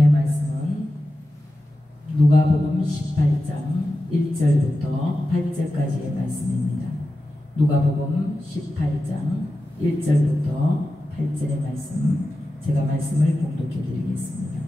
본문의 말씀은 누가복음 18장 1절부터 8절까지의 말씀입니다. 누가복음 18장 1절부터 8절의 말씀, 제가 말씀을 봉독해 드리겠습니다.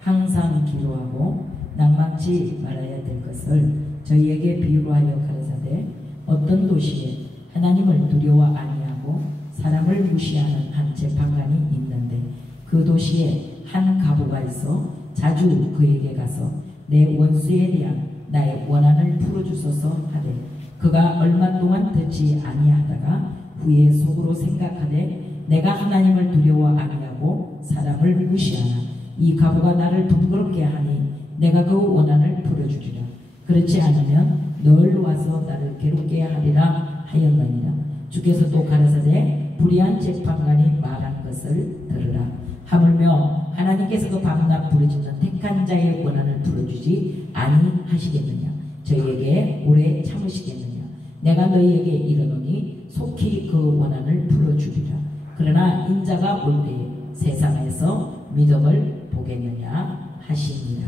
항상 기도하고 낭망치 말아야 될 것을 저희에게 비유로 하여 가르사되, 어떤 도시에 하나님을 두려워 아니하고 사람을 무시하는 한 재판관이 있는데, 그 도시에 한 과부가 있어 자주 그에게 가서 내 원수에 대한 나의 원한을 풀어주소서 하되, 그가 얼마 동안 듣지 아니하다가 후에 속으로 생각하되, 내가 하나님을 두려워 아니하고 사람을 무시하나 이 과부가 나를 부끄럽게 하니 내가 그 원한을 풀어주리라. 그렇지 않으면 늘 와서 나를 괴롭게 하리라 하였느니라. 주께서 또 가라사대, 불의한 재판관이 말한 것을 들으라. 하물며 하나님께서 그 밤낮 부르짖는 택한 자의 원한을 풀어주지 아니하시겠느냐? 저희에게 오래 참으시겠느냐? 내가 너희에게 이르노니 속히 그 원한을 풀어주리라. 그러나 인자가 올 때에 세상에서 미덕을 보겠느냐 하시니라.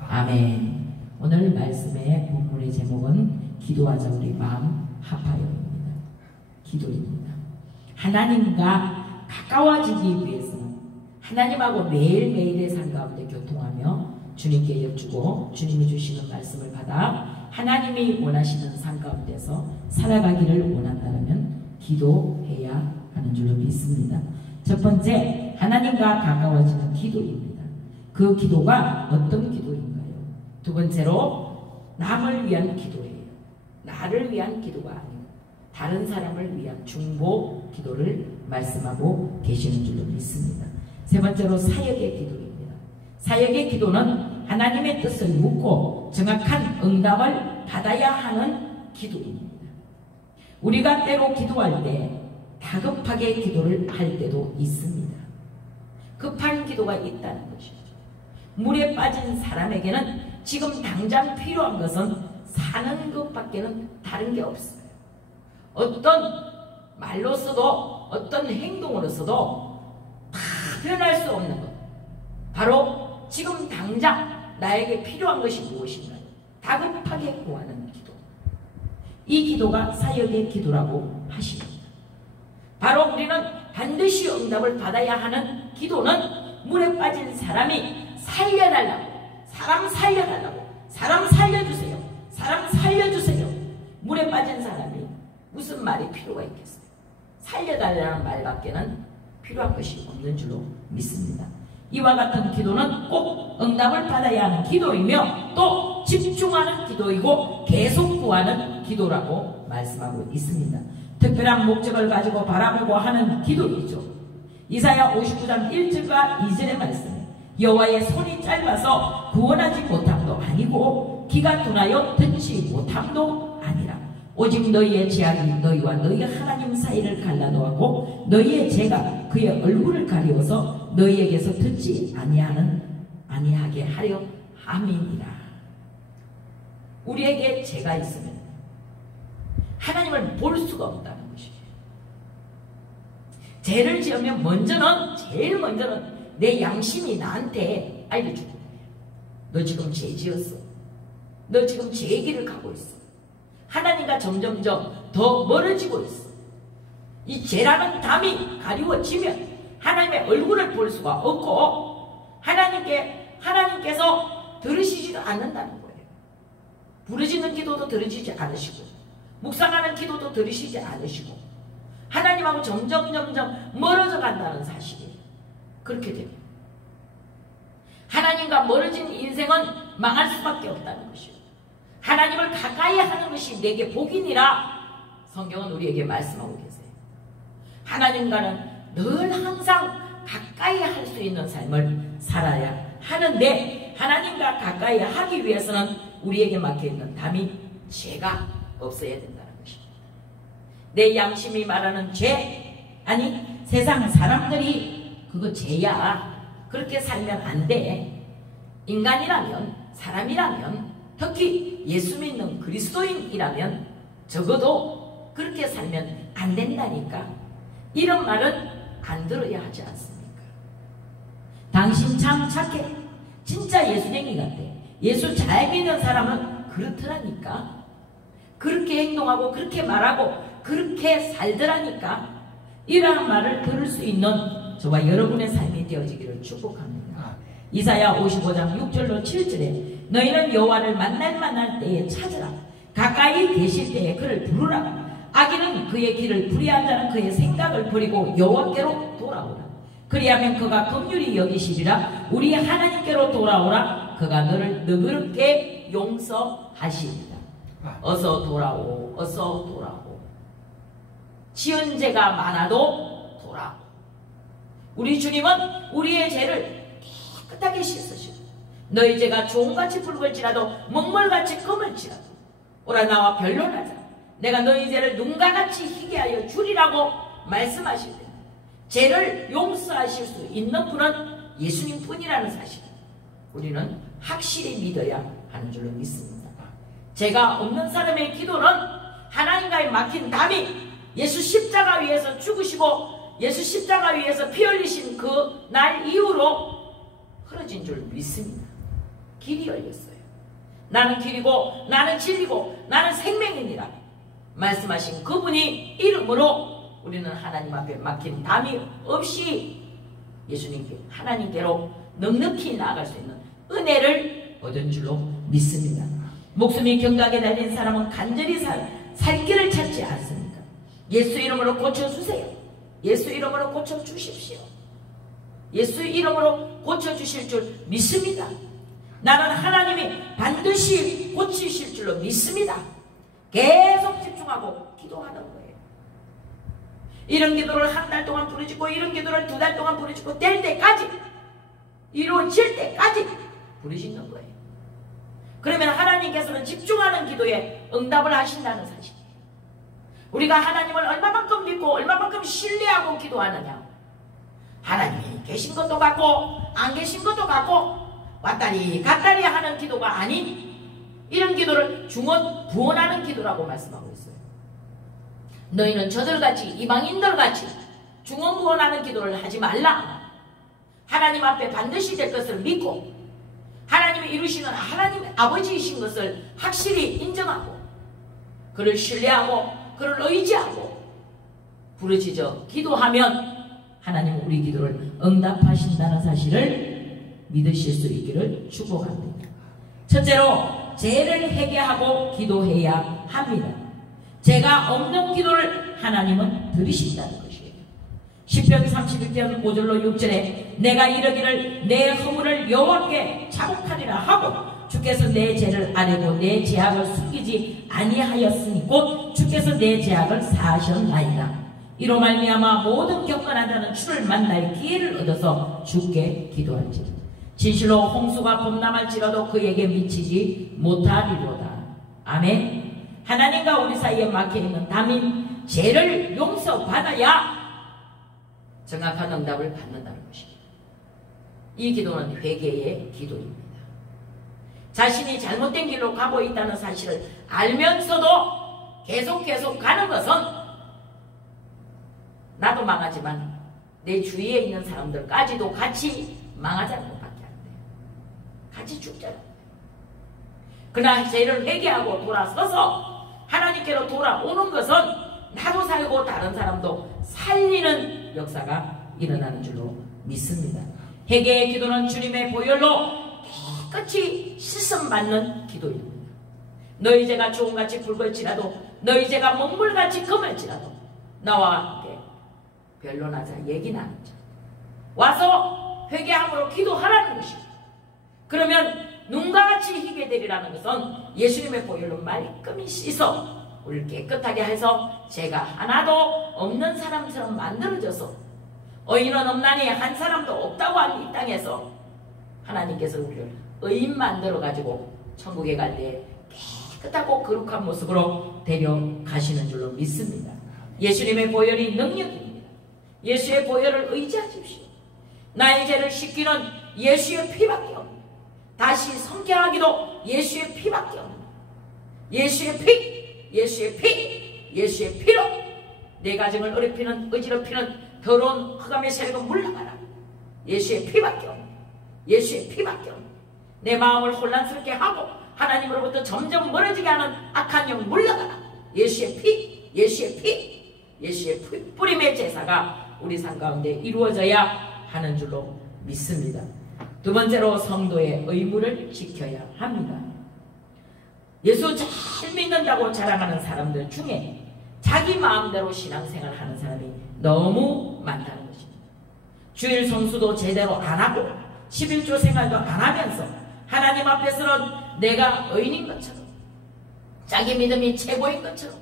아멘. 오늘 말씀의 본문의 제목은 기도하자 우리 마음 합하여입니다. 기도입니다. 하나님과 가까워지기 위해서는 하나님하고 매일매일의 삶 가운데 교통하며 주님께 여쭈고 주님이 주시는 말씀을 받아 하나님이 원하시는 삶 가운데서 살아가기를 원한다면 기도해야 하는 줄로 믿습니다. 첫 번째, 하나님과 가까워지는 기도입니다. 그 기도가 어떤 기도인가요? 두 번째로, 남을 위한 기도예요. 나를 위한 기도가 아니고 다른 사람을 위한 중보 기도를 말씀하고 계시는 줄로 믿습니다. 세 번째로, 사역의 기도입니다. 사역의 기도는 하나님의 뜻을 묻고 정확한 응답을 받아야 하는 기도입니다. 우리가 때로 기도할 때 다급하게 기도를 할 때도 있습니다. 급한 기도가 있다는 것이죠. 물에 빠진 사람에게는 지금 당장 필요한 것은 사는 것밖에는 다른 게 없어요. 어떤 말로서도 어떤 행동으로서도 다 표현할 수 없는 것, 바로 지금 당장 나에게 필요한 것이 무엇인가요? 다급하게 구하는 기도. 이 기도가 사역의 기도라고 하십니다. 바로 우리는 반드시 응답을 받아야 하는 기도는 물에 빠진 사람이 살려달라고, 사람 살려달라고, 사람 살려주세요, 사람 살려주세요. 물에 빠진 사람이 무슨 말이 필요가 있겠어요? 살려달라는 말밖에는 필요한 것이 없는 줄로 믿습니다. 이와 같은 기도는 꼭 응답을 받아야 하는 기도이며 또 집중하는 기도이고 계속 구하는 기도라고 말씀하고 있습니다. 특별한 목적을 가지고 바라보고 하는 기도이죠. 이사야 59장 1절과 2절의 말씀, 여호와의 손이 짧아서 구원하지 못함도 아니고 귀가 둔하여 듣지 못함도 아니라, 오직 너희의 죄악이 너희와 너희 하나님 사이를 갈라놓고 너희의 죄가 그의 얼굴을 가리워서 너희에게서 듣지 아니하게 하려 함이니라. 우리에게 죄가 있으면 하나님을 볼 수가 없다는 것이에요. 죄를 지으면 제일 먼저는 내 양심이 나한테 알려주고, 너 지금 죄 지었어. 너 지금 죄의 길을 가고 있어. 하나님과 점점점 더 멀어지고 있어. 이 죄라는 담이 가리워지면 하나님의 얼굴을 볼 수가 없고 하나님께서 들으시지도 않는다는 거예요. 부르짖는 기도도 들으시지 않으시고 묵상하는 기도도 들으시지 않으시고 하나님하고 점점 멀어져 간다는 사실이에요. 그렇게 됩니다. 하나님과 멀어진 인생은 망할 수밖에 없다는 것이에요. 하나님을 가까이 하는 것이 내게 복이니라 성경은 우리에게 말씀하고 계세요. 하나님과는 늘 항상 가까이 할 수 있는 삶을 살아야 하는데, 하나님과 가까이 하기 위해서는 우리에게 막혀있는 담이 죄가 없어야 된다는 것입니다. 내 양심이 말하는 죄, 아니 세상 사람들이 그거 죄야, 그렇게 살면 안 돼. 인간이라면, 사람이라면, 특히 예수 믿는 그리스도인이라면 적어도 그렇게 살면 안 된다니까, 이런 말은 안 들어야 하지 않습니까? 당신 참 착해, 진짜 예수쟁이 같대. 예수 잘 믿는 사람은 그렇더라니까. 그렇게 행동하고 그렇게 말하고 그렇게 살더라니까. 이러한 말을 들을 수 있는 저와 여러분의 삶이 되어지기를 축복합니다. 이사야 55장 6절로 7절에 너희는 여호와를 만날 때에 찾으라. 가까이 계실 때에 그를 부르라. 악인은 그의 길을 불의한 자는 그의 생각을 버리고 여호와께로 돌아오라. 그리하면 그가 긍휼히 여기시리라. 우리 하나님께로 돌아오라. 그가 너를 너그럽게 용서하시리라. 어서 돌아오, 어서 돌아오. 지은 죄가 많아도 돌아오. 우리 주님은 우리의 죄를 깨끗하게 씻으시고 너희 죄가 종같이 붉을지라도 먹물같이 검을지라도 오라 나와 변론하자. 내가 너희 죄를 눈과 같이 희게 하여 주리라고 말씀하실 때 죄를 용서하실 수 있는 분은 예수님 뿐이라는 사실 우리는 확실히 믿어야 하는 줄로 믿습니다. 죄가 없는 사람의 기도는 하나님과의 막힌 담이 예수 십자가 위에서 죽으시고 예수 십자가 위에서 피 흘리신 그 날 이후로 흐려진 줄 믿습니다. 길이 열렸어요. 나는 길이고 나는 진리고 나는 생명이니라 말씀하신 그분이 이름으로 우리는 하나님 앞에 막힌 담이 없이 예수님께 하나님께로 넉넉히 나아갈 수 있는 은혜를 얻은 줄로 믿습니다. 목숨이 경각에 달린 사람은 간절히 살 길을 찾지 않습니까? 예수 이름으로 고쳐주세요. 예수 이름으로 고쳐주십시오. 예수 이름으로 고쳐주실 줄 믿습니다. 나는 하나님이 반드시 고치실 줄로 믿습니다. 계속 집중하고 기도하는 거예요. 이런 기도를 한 달 동안 부르짖고 이런 기도를 2달 동안 부르짖고 될 때까지 이루어질 때까지 부르짖는 거예요. 그러면 하나님께서는 집중하는 기도에 응답을 하신다는 사실. 우리가 하나님을 얼마만큼 믿고 얼마만큼 신뢰하고 기도하느냐. 하나님이 계신 것도 같고 안 계신 것도 같고 왔다리 갔다리 하는 기도가 아닌 이런 기도를 중언 부언하는 기도라고 말씀하고 있어요. 너희는 저들같이 이방인들같이 중언 부언하는 기도를 하지 말라. 하나님 앞에 반드시 될 것을 믿고 하나님이 이루시는 하나님 아버지이신 것을 확실히 인정하고 그를 신뢰하고 그를 의지하고 부르짖어 기도하면 하나님은 우리 기도를 응답하신다는 사실을 믿으실 수 있기를 축복합니다. 첫째로 죄를 회개하고 기도해야 합니다. 죄가 없는 기도를 하나님은 들으신다는 것이에요. 시편 31편 5절로 6절에 내가 이르기를 내 허물을 여호와께 자복하리라 하고 주께서 내 죄를 아뢰고 내 죄악을 숨기지 아니하였으니 곧 주께서 내 죄악을 사하셨나이다. 이로 말미암아 모든 경건한 자는 주를 만날 기회를 얻어서 주께 기도할지라. 진실로 홍수가 범람할지라도 그에게 미치지 못하리로다. 아멘. 하나님과 우리 사이에 막혀있는 담인 죄를 용서받아야 정확한 응답을 받는다는 것입니다. 이 기도는 회개의 기도입니다. 자신이 잘못된 길로 가고 있다는 사실을 알면서도 계속 가는 것은 나도 망하지만 내 주위에 있는 사람들까지도 같이 망하자는 것밖에 안 돼요. 같이 죽자는 거예요. 그러나 죄를 회개하고 돌아서서 하나님께로 돌아오는 것은 나도 살고 다른 사람도 살리는 역사가 일어나는 줄로 믿습니다. 회개의 기도는 주님의 보혈로 깨끗이 씻음받는 기도입니다. 너희 죄가 주홍같이 붉을지라도 너희 죄가 먹물같이 검을지라도 나와 함께 변론하자, 얘기 나누자. 와서 회개함으로 기도하라는 것입니다. 그러면 눈과 같이 희게 되리라는 것은 예수님의 보혈로 말끔히 씻어 우리를 깨끗하게 해서 죄가 하나도 없는 사람처럼 만들어져서 의인은 없나니 한 사람도 없다고 하는 이 땅에서 하나님께서 우리를 의인 만들어가지고 천국에 갈 때 깨끗하고 거룩한 모습으로 데려가시는 줄로 믿습니다. 예수님의 보혈이 능력입니다. 예수의 보혈을 의지하십시오. 나의 죄를 씻기는 예수의 피밖에 없습니다. 다시 성결하기도 예수의 피밖에 없습니다. 예수의 피, 예수의 피, 예수의 피로 내 가정을 어렵히는 어지럽히는 더러운 흑암의 세력은 물러가라. 예수의 피밖에 없습니다. 예수의 피밖에 없는 거예요. 내 마음을 혼란스럽게 하고 하나님으로부터 점점 멀어지게 하는 악한 영 물러가라. 예수의 피, 예수의 피, 예수의 뿌림의 제사가 우리 삶 가운데 이루어져야 하는 줄로 믿습니다. 두 번째로 성도의 의무를 지켜야 합니다. 예수 잘 믿는다고 자랑하는 사람들 중에 자기 마음대로 신앙생활을 하는 사람이 너무 많다는 것입니다. 주일 성수도 제대로 안 하고 11조 생활도 안 하면서 하나님 앞에서는 내가 의인인 것처럼 자기 믿음이 최고인 것처럼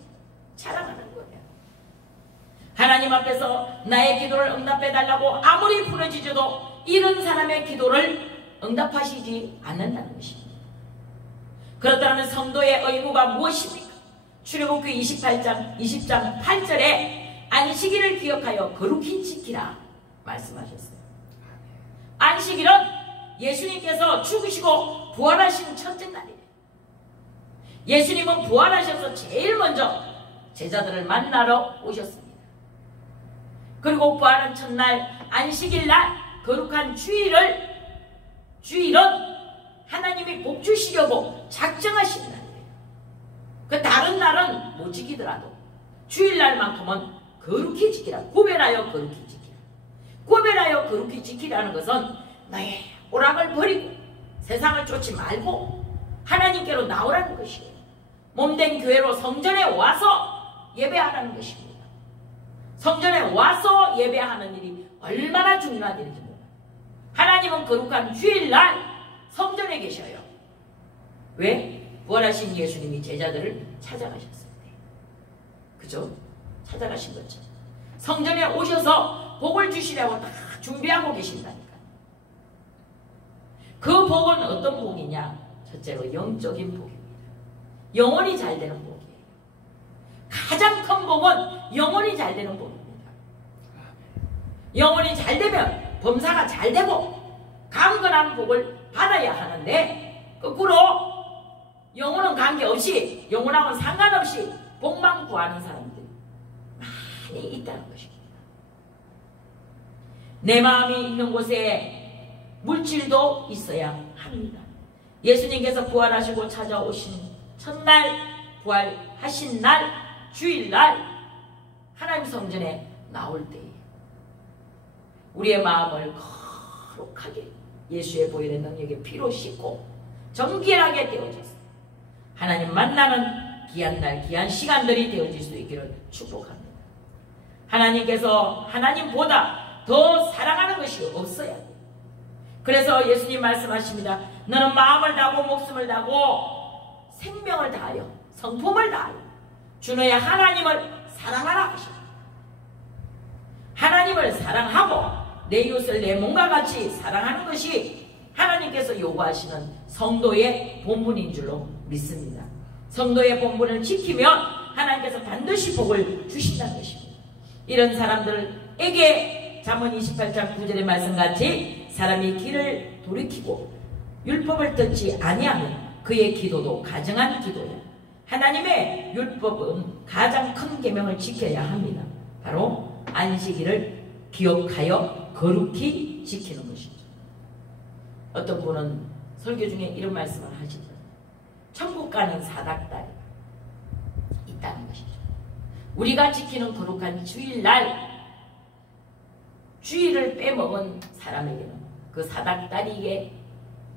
자랑하는 거예요. 하나님 앞에서 나의 기도를 응답해달라고 아무리 부르짖어도 이런 사람의 기도를 응답하시지 않는다는 것입니다. 그렇다면 성도의 의무가 무엇입니까? 출애굽기 20장 8절에 안식일을 기억하여 거룩히 지키라 말씀하셨어요. 안식일은 예수님께서 죽으시고 부활하신 첫째 날이에요. 예수님은 부활하셔서 제일 먼저 제자들을 만나러 오셨습니다. 그리고 부활한 첫날 안식일날 거룩한 주일은 하나님이 복 주시려고 작정하신 날이에요. 그 다른 날은 못 지키더라도 주일날만큼은 거룩히 지키라. 구별하여 거룩히 지키라. 구별하여 거룩히 지키라는 것은 나의 오락을 버리고 세상을 쫓지 말고 하나님께로 나오라는 것이에요. 몸된 교회로 성전에 와서 예배하라는 것입니다. 성전에 와서 예배하는 일이 얼마나 중요한 일인지 몰라요. 하나님은 거룩한 주일날 성전에 계셔요. 왜? 부활하신 예수님이 제자들을 찾아가셨을 때. 그죠? 찾아가신 거죠. 성전에 오셔서 복을 주시려고 다 준비하고 계신다니까. 그 복은 어떤 복이냐? 첫째로 영적인 복입니다. 영혼이 잘 되는 복이에요. 가장 큰 복은 영혼이 잘 되는 복입니다. 영혼이 잘 되면 범사가 잘 되고 강건한 복을 받아야 하는데 거꾸로 영혼은 관계없이 영혼하고는 상관없이 복만 구하는 사람들이 많이 있다는 것입니다. 내 마음이 있는 곳에 물질도 있어야 합니다. 예수님께서 부활하시고 찾아오신 첫날 부활하신 날 주일날 하나님 성전에 나올 때에 우리의 마음을 거룩하게 예수의 보혈의 능력에 피로 씻고 정결하게 되어졌습니다. 하나님 만나는 귀한 날 귀한 시간들이 되어질 수 있기를 축복합니다. 하나님께서 하나님보다 더 사랑하는 것이 없어야 돼요. 그래서 예수님 말씀하십니다. 너는 마음을 다하고 목숨을 다하고 생명을 다하여 성품을 다하여 주 너의 하나님을 사랑하라 하십니다. 하나님을 사랑하고 내 이웃을 내 몸과 같이 사랑하는 것이 하나님께서 요구하시는 성도의 본분인 줄로 믿습니다. 성도의 본분을 지키면 하나님께서 반드시 복을 주신다는 것입니다. 이런 사람들에게 잠언 28장 9절의 말씀같이 사람이 길을 돌이키고 율법을 듣지 아니하면 그의 기도도 가정한 기도야. 하나님의 율법은 가장 큰 계명을 지켜야 합니다. 바로 안식일을 기억하여 거룩히 지키는 것이죠. 어떤 분은 설교 중에 이런 말씀을 하시죠. 천국 가는 사닥다리가 있다는 것이죠. 우리가 지키는 거룩한 주일날 주일을 빼먹은 사람에게는 그 사닥다리에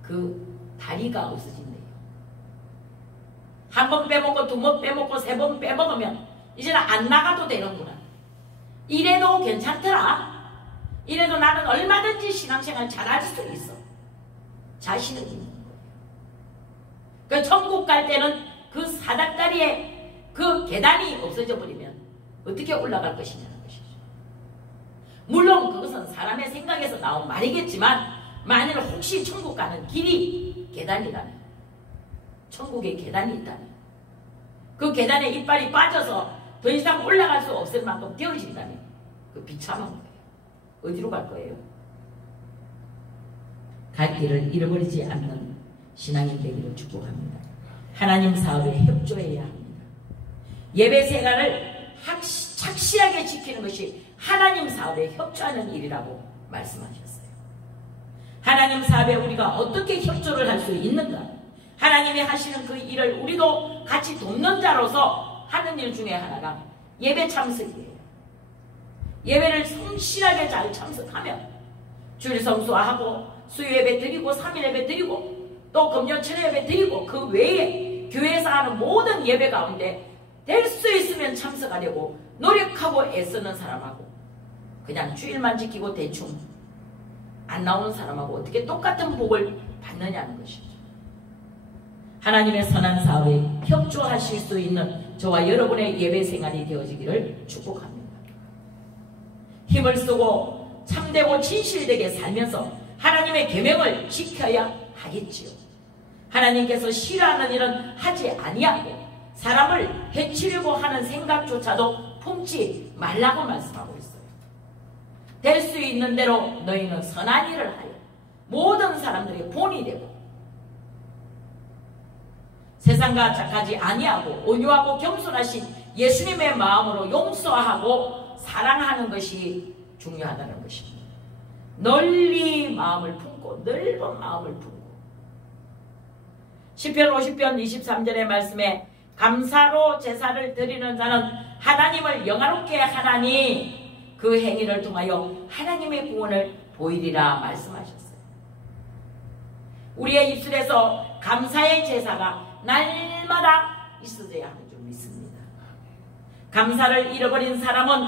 그 다리가 없어진대요. 한 번 빼먹고 두 번 빼먹고 세 번 빼먹으면 이제는 안 나가도 되는구나. 이래도 괜찮더라. 이래도 나는 얼마든지 신앙생활 잘할 수 있어. 자신은 있는 거예요. 그 천국 갈 때는 그 사닥다리에 그 계단이 없어져 버리면 어떻게 올라갈 것이냐는 것이죠. 물론 그것은 사람의 생각에서 나온 말이겠지만 만일 혹시 천국 가는 길이 계단이라면 천국에 계단이 있다면 그 계단에 이빨이 빠져서 더 이상 올라갈 수 없을 만큼 되어진다면 그 비참한 거예요. 어디로 갈 거예요? 갈 길을 잃어버리지 않는 신앙인 되기를 축복합니다. 하나님 사업에 협조해야 합니다. 예배 생활을 착실하게 지키는 것이 하나님 사업에 협조하는 일이라고 말씀하셨어요. 하나님 사업에 우리가 어떻게 협조를 할 수 있는가? 하나님이 하시는 그 일을 우리도 같이 돕는 자로서 하는 일 중에 하나가 예배 참석이에요. 예배를 성실하게 잘 참석하면 주일 성수하고 수요 예배 드리고 3일 예배 드리고 또 금요 철야 예배 드리고 그 외에 교회에서 하는 모든 예배 가운데 될 수 있으면 참석하려고 노력하고 애쓰는 사람하고 그냥 주일만 지키고 대충 안 나오는 사람하고 어떻게 똑같은 복을 받느냐는 것이죠. 하나님의 선한 사업에 협조하실 수 있는 저와 여러분의 예배 생활이 되어지기를 축복합니다. 힘을 쓰고 참되고 진실되게 살면서 하나님의 계명을 지켜야 하겠지요. 하나님께서 싫어하는 일은 하지 아니하고 사람을 해치려고 하는 생각조차도 품지 말라고 말씀하고 있어요. 될 수 있는 대로 너희는 선한 일을 하여 모든 사람들의 본이 되고 세상과 착하지 아니하고 온유하고 겸손하신 예수님의 마음으로 용서하고 사랑하는 것이 중요하다는 것입니다. 널리 마음을 품고 넓은 마음을 품고 시편 50편 23절의 말씀에 감사로 제사를 드리는 자는 하나님을 영화롭게 하나니 그 행위를 통하여 하나님의 구원을 보이리라 말씀하셨어요. 우리의 입술에서 감사의 제사가 날마다 있어져야 하는 줄 믿습니다. 감사를 잃어버린 사람은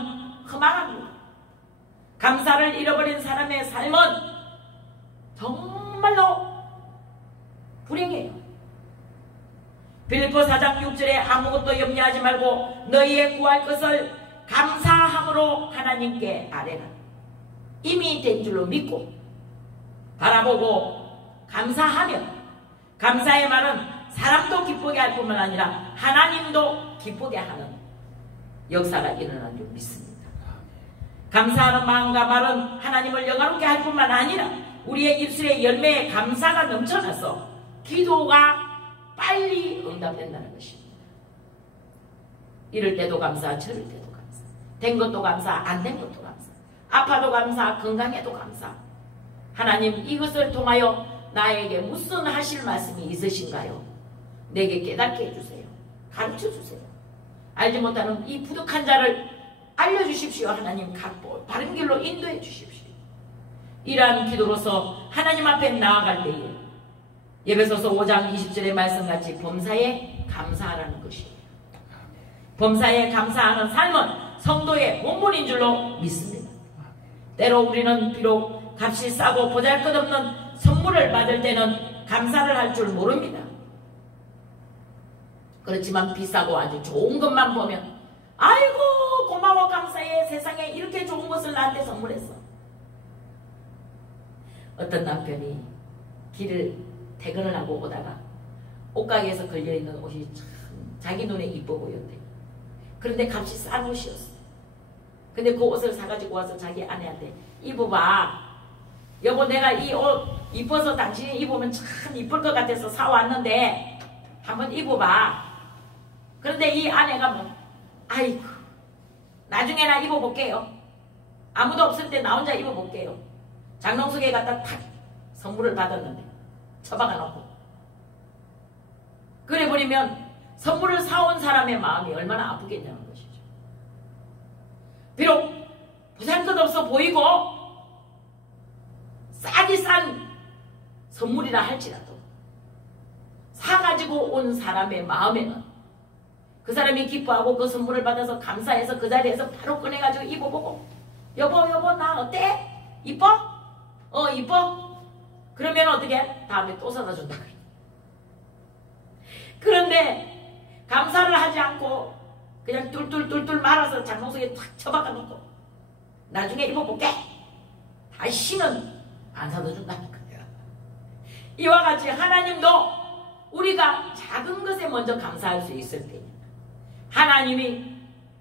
허망합니다. 감사를 잃어버린 사람의 삶은 정말로 불행해요. 빌립보 4장 6절에 아무것도 염려하지 말고 너희의 구할 것을 감사함으로 하나님께 아뢰라. 이미 된 줄로 믿고 바라보고 감사하며 감사의 말은 사람도 기쁘게 할 뿐만 아니라 하나님도 기쁘게 하는 역사가 일어난 줄 믿습니다. 감사하는 마음과 말은 하나님을 영화롭게 할 뿐만 아니라 우리의 입술의 열매에 감사가 넘쳐나서 기도가 빨리 응답된다는 것입니다. 이럴 때도 감사, 저럴 때도 감사, 된 것도 감사, 안 된 것도 감사, 아파도 감사, 건강해도 감사. 하나님 이것을 통하여 나에게 무슨 하실 말씀이 있으신가요? 내게 깨닫게 해주세요. 가르쳐 주세요. 알지 못하는 이 부득한 자를 알려주십시오. 하나님 각보 바른 길로 인도해 주십시오. 이러한 기도로서 하나님 앞에 나아갈 때에 에베소서 5장 20절의 말씀같이 범사에 감사하라는 것이에요. 범사에 감사하는 삶은 성도의 본분인 줄로 믿습니다. 때로 우리는 비록 값이 싸고 보잘것없는 선물을 받을 때는 감사를 할 줄 모릅니다. 그렇지만 비싸고 아주 좋은 것만 보면 아이고 고마워 감사해, 세상에 이렇게 좋은 것을 나한테 선물했어. 어떤 남편이 길을 퇴근을 하고 오다가 옷가게에서 걸려있는 옷이 참 자기 눈에 이뻐 보였대요. 그런데 값이 싼 옷이었어. 근데 그 옷을 사가지고 와서 자기 아내한테 입어봐. 여보 내가 이 옷 이뻐서 당신이 입으면 참 이쁠 것 같아서 사왔는데 한번 입어봐. 그런데 이 아내가 뭐 아이고 나중에 나 입어볼게요. 아무도 없을 때 나 혼자 입어볼게요. 장롱 속에 갖다 탁 선물을 받았는데 처박아 놓고 그래버리면 선물을 사온 사람의 마음이 얼마나 아프겠냐는 것이죠. 비록 보잘것없어 보이고 싸디 싼 선물이라 할지라도 사가지고 온 사람의 마음에는 그 사람이 기뻐하고 그 선물을 받아서 감사해서 그 자리에서 바로 꺼내가지고 입어보고 여보 나 어때? 이뻐? 이뻐? 그러면 어떻게? 다음에 또 사다 준다. 그런데 감사를 하지 않고 그냥 툴툴툴툴 말아서 장롱 속에 탁 처박아 놓고 나중에 입어볼게. 다시는 안 사다 준다는 거예요. 이와 같이 하나님도 우리가 작은 것에 먼저 감사할 수 있을 때 하나님이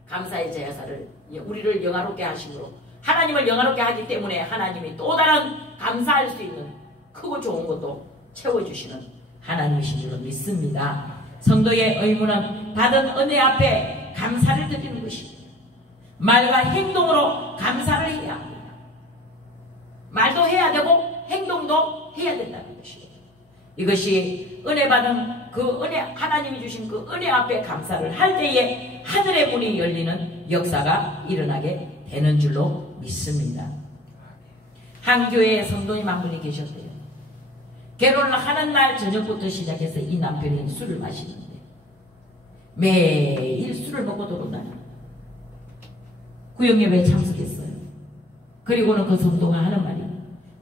감사의 제사를 우리를 영화롭게 하심으로 하나님을 영화롭게 하기 때문에 하나님이 또 다른 감사할 수 있는 크고 좋은 것도 채워주시는 하나님이신 줄로 믿습니다. 성도의 의무는 받은 은혜 앞에 감사를 드리는 것입니다. 말과 행동으로 감사를 해야 합니다. 말도 해야 되고 행동도 해야 된다는 것이에요. 이것이 은혜 받은 그 은혜, 하나님이 주신 그 은혜 앞에 감사를 할 때에 하늘의 문이 열리는 역사가 일어나게 되는 줄로 믿습니다. 한 교회에 성도님 한 분이 계셨대요. 결혼을 하는 날 저녁부터 시작해서 이 남편이 술을 마시는데 매일 술을 먹고 돌아다녀. 구역예배에 참석했어요. 그리고는 그 성도가 하는 말이,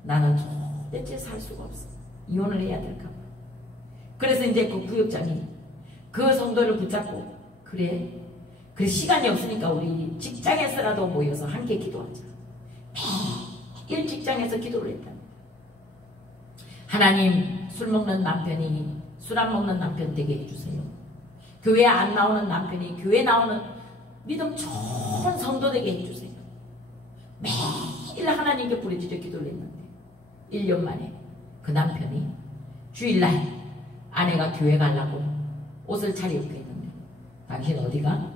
나는 도대체 살 수가 없어. 이혼을 해야 될까 봐. 그래서 이제 그 구역장이 그 성도를 붙잡고, 그래 시간이 없으니까 우리 직장에서라도 모여서 함께 기도하자. 매일 직장에서 기도를 했답니다. 하나님, 술 먹는 남편이 술 안 먹는 남편 되게 해주세요. 교회 안 나오는 남편이 교회 나오는 믿음 좋은 성도 되게 해주세요. 매일 하나님께 부르짖어 기도를 했는데 1년 만에 그 남편이 주일날 아내가 교회 가려고 옷을 차려입고 있는데, 당신 어디가?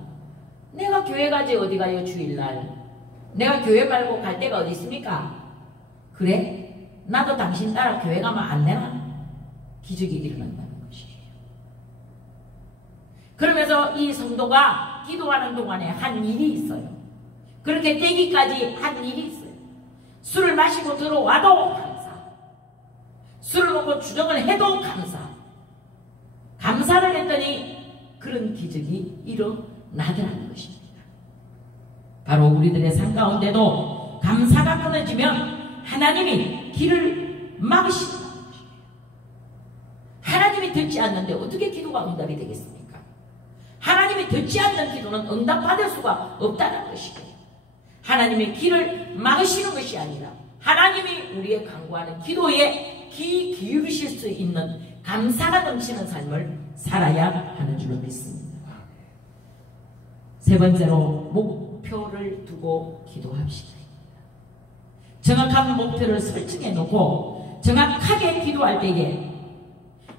내가 교회 가지 어디 가요 주일날. 내가 교회 말고 갈 데가 어디 있습니까? 그래? 나도 당신 따라 교회 가면 안 되나? 기적이 일어난다는 것이에요. 그러면서 이 성도가 기도하는 동안에 한 일이 있어요. 그렇게 되기까지 한 일이 있어요. 술을 마시고 들어와도 감사, 술을 먹고 주정을 해도 감사. 감사를 했더니 그런 기적이 일어나더라는 것입니다. 바로 우리들의 삶 가운데도 감사가 끊어지면 하나님이 길을 막으신다는 것이에요. 하나님이 듣지 않는데 어떻게 기도가 응답이 되겠습니까? 하나님이 듣지 않는 기도는 응답받을 수가 없다는 것이에요. 하나님의 길을 막으시는 것이 아니라 하나님이 우리의 간구하는 기도에 귀 기울이실 수 있는 감사가 넘치는 삶을 살아야 하는 줄로 믿습니다. 세 번째로, 목표를 두고 기도합시다. 정확한 목표를 설정해 놓고 정확하게 기도할 때에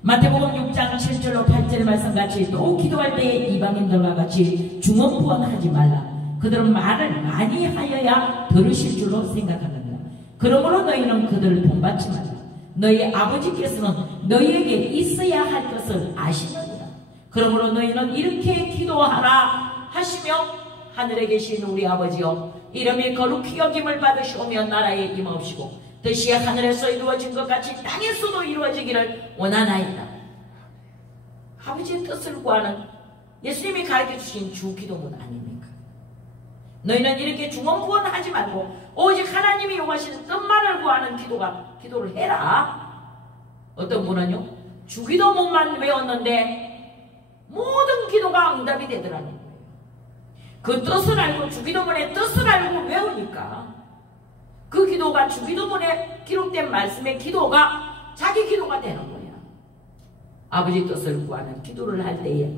마태복음 6장 7절로 8절의 말씀같이, 또 기도할 때에 이방인들과 같이 중언부언하지 말라. 그들은 말을 많이 하여야 들으실 줄로 생각하느니라. 그러므로 너희는 그들을 본받지 말라. 너희 아버지께서는 너희에게 있어야 할 것을 아시느니라. 그러므로 너희는 이렇게 기도하라 하시며, 하늘에 계신 우리 아버지여, 이름이 거룩히 여김을 받으시오며 나라에 임하옵시고 뜻이 하늘에서 이루어진 것 같이 땅에서도 이루어지기를 원하나이다. 아버지의 뜻을 구하는 예수님이 가르쳐주신 주기도문 아닙니까? 너희는 이렇게 중언부언하지 말고 오직 하나님이 요구하시는 뜻만을 구하는 기도를 해라. 어떤 분은요, 주기도문만 외웠는데 모든 기도가 응답이 되더라는 거예요. 그 뜻을 알고, 주기도문의 뜻을 알고 외우니까 그 기도가, 주기도문에 기록된 말씀의 기도가 자기 기도가 되는 거예요. 아버지 뜻을 구하는 기도를 할 때에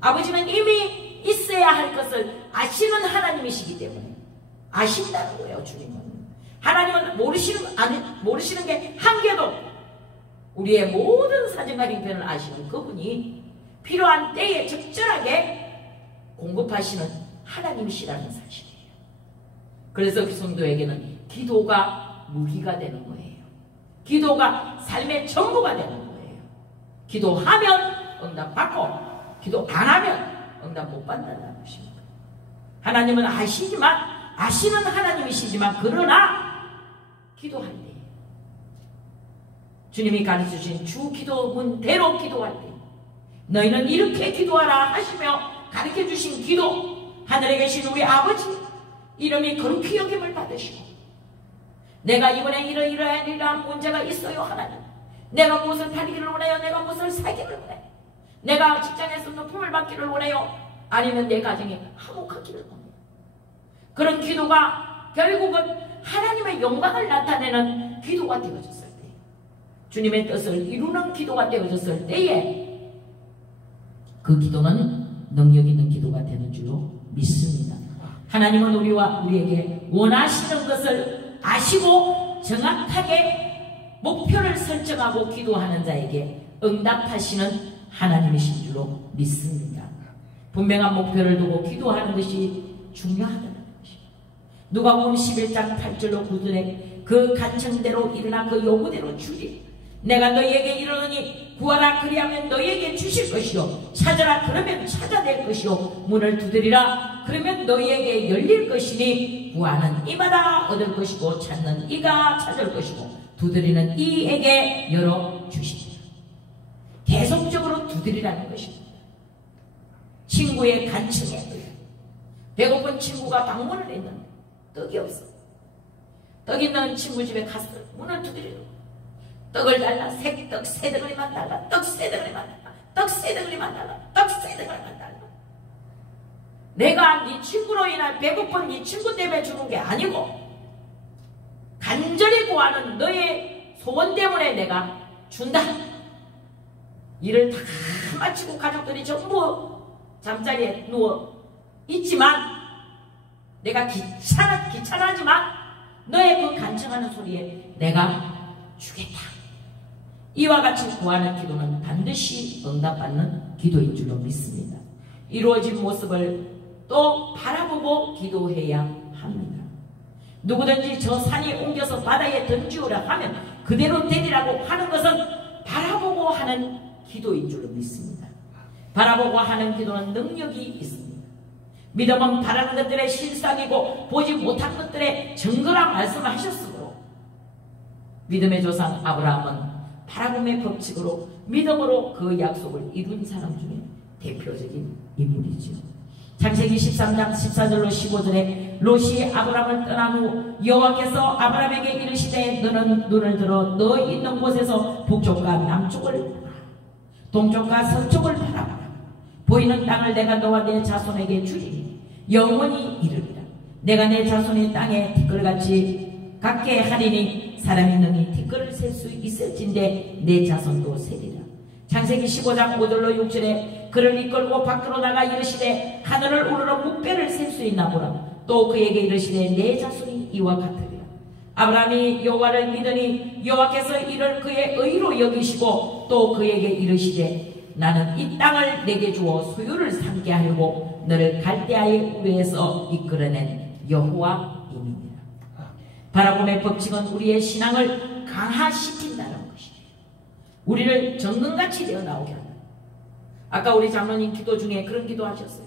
아버지는 이미 있어야 할 것을 아시는 하나님이시기 때문에 아신다는 거예요. 주님은, 하나님은 모르시는 게 한 개도, 우리의 모든 사정과 형편을 아시는 그분이 필요한 때에 적절하게 공급하시는 하나님이시라는 사실이에요. 그래서 그 성도에게는 기도가 무기가 되는 거예요. 기도가 삶의 전부가 되는 거예요. 기도하면 응답받고 기도 안 하면 응답 못 받는다는 것입니다. 하나님은 아시는 하나님이시지만, 그러나 기도할 때 주님이 가르쳐주신 주기도문대로 기도할 때 너희는 이렇게 기도하라 하시며 가르쳐주신 기도, 하늘에 계신 우리 아버지 이름이 거룩히 여김을 받으시고, 내가 이번에 이러이러한 문제가 있어요 하나님, 내가 무엇을 팔기를 원해요, 내가 무엇을 사기를 원해요, 내가 직장에서 높임을 받기를 원해요, 아니면 내 가정이 화목하기를 원해요. 그런 기도가 결국은 하나님의 영광을 나타내는 기도가 되어졌을 때, 주님의 뜻을 이루는 기도가 되어졌을 때에 그 기도는 능력 있는 기도가 되는 줄로 믿습니다. 하나님은 우리에게 원하시는 것을 아시고 정확하게 목표를 설정하고 기도하는 자에게 응답하시는 하나님이신 줄로 믿습니다. 분명한 목표를 두고 기도하는 것이 중요하다는 것입니다. 누가복음 11장 8절로 9절에 그 간청대로 일어나 그 요구대로 주리. 내가 너희에게 이르노니 구하라 그리하면 너희에게 주실 것이요 찾으라 그러면 찾아낼 것이요 문을 두드리라 그러면 너희에게 열릴 것이니 구하는 이마다 얻을 것이고 찾는 이가 찾을 것이고 두드리는 이에게 열어주시리라. 계속적으로 두드리라는 것입니다. 친구의 간청에 의해 배고픈 친구가 방문을 했는데 떡이 없어. 떡 있는 친구 집에 가서 문을 두드리고 떡을 달라. 새떡 세 덩어리만 달라. 떡 세 덩어리만 달라. 떡 세 덩어리만 달라. 떡 세 덩어리만 달라. 내가 네 친구로 인한 배고픈 네 친구 때문에 주는 게 아니고 간절히 구하는 너의 소원 때문에 내가 준다. 일을 다 마치고 가족들이 전부 잠자리에 누워 있지만 내가 귀찮아지만 너의 그 간청하는 소리에 내가 주겠다. 이와 같이 구하는 기도는 반드시 응답받는 기도인 줄로 믿습니다. 이루어진 모습을 또 바라보고 기도해야 합니다. 누구든지 저 산이 옮겨서 바다에 던지오라 하면 그대로 되리라고 하는 것은 바라보고 하는 기도인 줄로 믿습니다. 바라보고 하는 기도는 능력이 있습니다. 믿음은 바라는 것들의 실상이고 보지 못한 것들의 증거라 말씀하셨으므로 믿음의 조상 아브라함은 바라봄의 법칙으로 믿음으로 그 약속을 이룬 사람 중에 대표적인 인물이죠. 창세기 13장 14절로 15절에 롯이 아브라함을 떠난 후 여호와께서 아브라함에게 이르시되 너는 눈을 들어 너 있는 곳에서 북쪽과 남쪽을 동쪽과 서쪽을 바라보라. 보이는 땅을 내가 너와 내 자손에게 주리니 영원히 이르리라. 내가 내 자손의 땅에 티끌같이 갖게 하리니 사람이 능히 티끌을 셀 수 있을진데 내 자손도 세리라. 창세기 15장 5절로 6절에 그를 이끌고 밖으로 나가 이르시되 하늘을 우러러 묵배를 셀 수 있나 보라. 또 그에게 이르시되 내 자손이 이와 같으리라. 아브라함이 여호와를 믿으니 여호와께서 이를 그의 의로 여기시고 또 그에게 이르시되 나는 이 땅을 내게 주어 소유를 삼게 하려고 너를 갈대아의 우리에서 이끌어낸 여호와이니라. 바라봄의 법칙은 우리의 신앙을 강화시킨다는 것입니다. 우리를 정금같이 되어 나오게 한다. 아까 우리 장로님 기도 중에 그런 기도 하셨어요.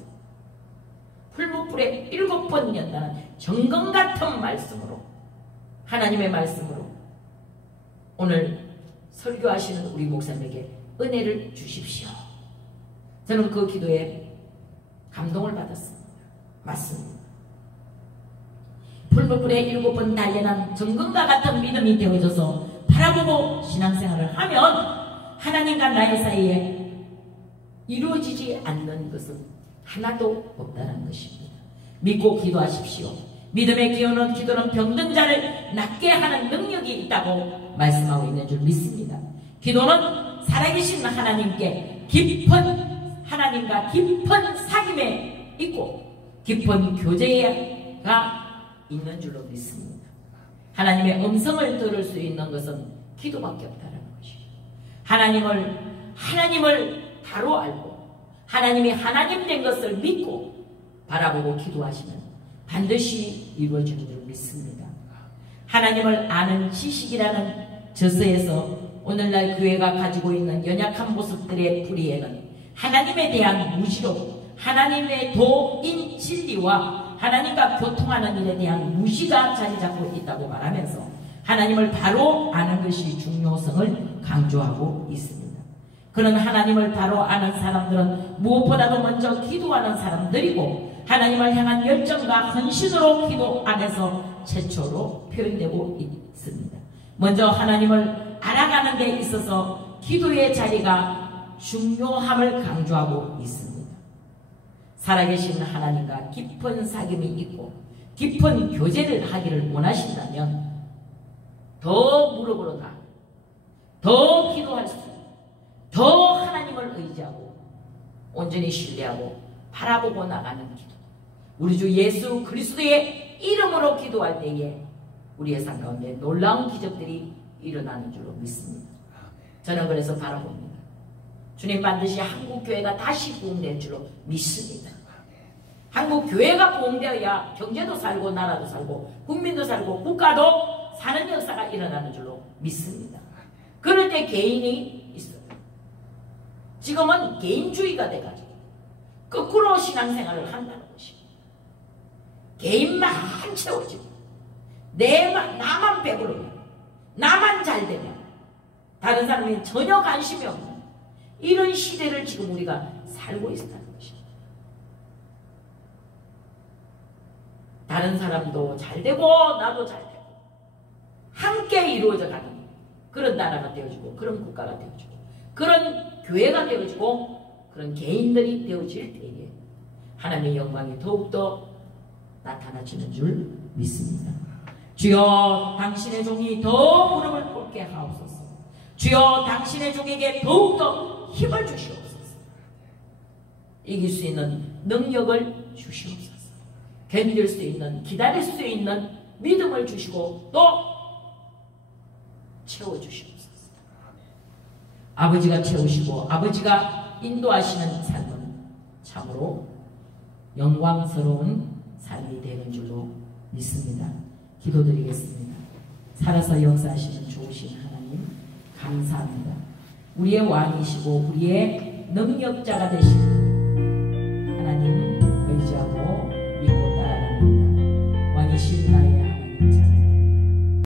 풀무불에 7번 연다는 정금같은 말씀으로, 하나님의 말씀으로 오늘 설교하시는 우리 목사님에게 은혜를 주십시오. 저는 그 기도에 감동을 받았습니다. 맞습니다. 풀무불에 7번 단련한 정금과 같은 믿음이 되어져서 바라보고 신앙생활을 하면 하나님과 나의 사이에 이루어지지 않는 것은 하나도 없다는 것입니다. 믿고 기도하십시오. 믿음의 기도는 병든 자를 낫게 하는 능력이 있다고 말씀하고 있는 줄 믿습니다. 기도는 살아계신 하나님께 하나님과 깊은 사귐에 있고 깊은 교제가 있는 줄로 믿습니다. 하나님의 음성을 들을 수 있는 것은 기도밖에 없다는 것이죠. 하나님을 바로 알고 하나님이 하나님 된 것을 믿고 바라보고 기도하시면 반드시 이루어지는 줄 믿습니다. 하나님을 아는 지식이라는 저서에서 오늘날 교회가 가지고 있는 연약한 모습들의 뿌리에는 하나님에 대한 무지로 하나님의 도인 진리와 하나님과 교통하는 일에 대한 무시가 자리 잡고 있다고 말하면서 하나님을 바로 아는 것이 중요성을 강조하고 있습니다. 그런 하나님을 바로 아는 사람들은 무엇보다도 먼저 기도하는 사람들이고 하나님을 향한 열정과 헌신으로 기도 안에서 최초로 표현되고 있습니다. 먼저 하나님을 알아가는 데 있어서 기도의 자리가 중요함을 강조하고 있습니다. 살아계신 하나님과 깊은 사귐이 있고 깊은 교제를 하기를 원하신다면 더 무릎으로 나, 더 기도할 수, 더 하나님을 의지하고 온전히 신뢰하고 바라보고 나가는 기도. 우리 주 예수 그리스도의 이름으로 기도할 때에 우리의 삶 가운데 놀라운 기적들이 일어나는 줄로 믿습니다. 저는 그래서 바라봅니다. 주님 반드시 한국교회가 다시 부흥될 줄로 믿습니다. 한국교회가 부흥되어야 경제도 살고 나라도 살고 국민도 살고 국가도 사는 역사가 일어나는 줄로 믿습니다. 그럴 때 개인이 있어요. 지금은 개인주의가 돼가지고 거꾸로 신앙생활을 한다는 것입니다. 개인만 채워지고 나만 배부르면, 나만 잘 되면 다른 사람이 전혀 관심이 없는 이런 시대를 지금 우리가 살고 있다는 것입니다. 다른 사람도 잘 되고 나도 잘 되고 함께 이루어져 가는 그런 나라가 되어지고 그런 국가가 되어지고 그런 교회가 되어지고 그런 개인들이 되어질 때에 하나님의 영광이 더욱더 나타나지는 줄 믿습니다. 주여 당신의 종이 더 무릎을 꿇게 하옵소서. 주여 당신의 종에게 더욱더 힘을 주시옵소서. 이길 수 있는 능력을 주시옵소서. 견딜 수 있는, 기다릴 수 있는 믿음을 주시고 또 채워주시옵소서. 아버지가 채우시고 아버지가 인도하시는 삶은 참으로 영광스러운 삶이 되는 줄로 믿습니다. 기도드리겠습니다. 살아서 역사하시는 좋으신 하나님 감사합니다. 우리의 왕이시고 우리의 능력자가 되신